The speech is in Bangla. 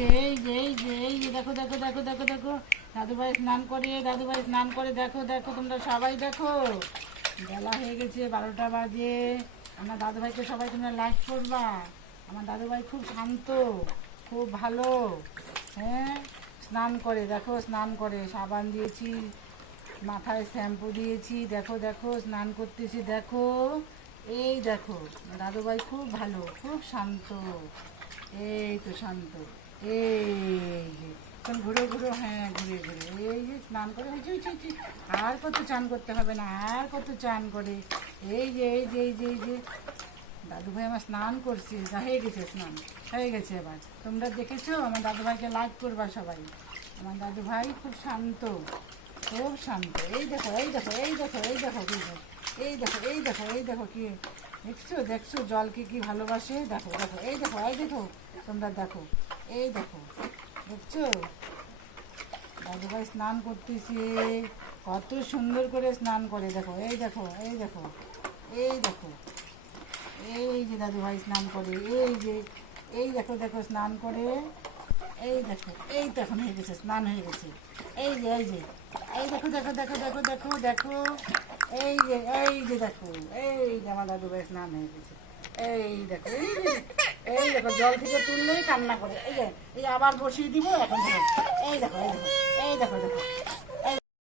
এই যে দেখো দেখো দেখো দেখো দেখো দাদুভাই স্নান করে দেখো দেখো তোমরা সবাই দেখো। বেলা হয়ে গেছে 12টা বাজে। আমার দাদুভাইকে সবাই তোমরা লাইক করবা। আমার দাদুভাই খুব শান্ত, খুব ভালো। হ্যাঁ, স্নান করে দেখো, স্নান করে সাবান দিয়েছি, মাথায় শ্যাম্পু দিয়েছি, দেখো দেখো স্নান করতেছি দেখো। এই দেখো দাদুভাই খুব ভালো, খুব শান্ত। এই তো শান্ত। এই যে এখন ঘুরে ঘুরে, হ্যাঁ ঘুরে ঘুরে এই যে স্নান করে হয়েছে। আর কত চান করতে হবে না, আর কত চান করে। এই যে দাদুভাই আমার স্নান করছে, হয়ে গেছে, স্নান হয়ে গেছে। এবার তোমরা দেখেছো, আমার দাদুভাইকে লাইক করবা সবাই। আমার দাদুভাই খুব শান্ত, খুব শান্ত। এই দেখো এই দেখো এই দেখো এই দেখো এই দেখো এই দেখো এই দেখো কি দেখছো দেখছো জলকে কি ভালোবাসে। দেখো দেখো এই দেখো এই দেখো তোমরা দেখো, এই দেখো দেখছো দাদুভাই স্নান করতেছে, কত সুন্দর করে স্নান করে। দেখো এই দেখো এই দেখো এই দেখো এই যে দাদুভাই স্নান করে। এই দেখো দেখো স্নান করে। এই দেখো এই তো এখন হয়ে গেছে, স্নান হয়ে গেছে। এই দেখো দেখো দেখো দেখো দেখো দেখো এই যে দেখো এই যে আমার দাদুভাই স্নান হয়ে গেছে। এই দেখো এই দেখো জল থেকে তুললেই কান্না করে। এই যে আবার বসিয়ে দিব এখন। এই দেখো এই দেখো এই দেখো দেখো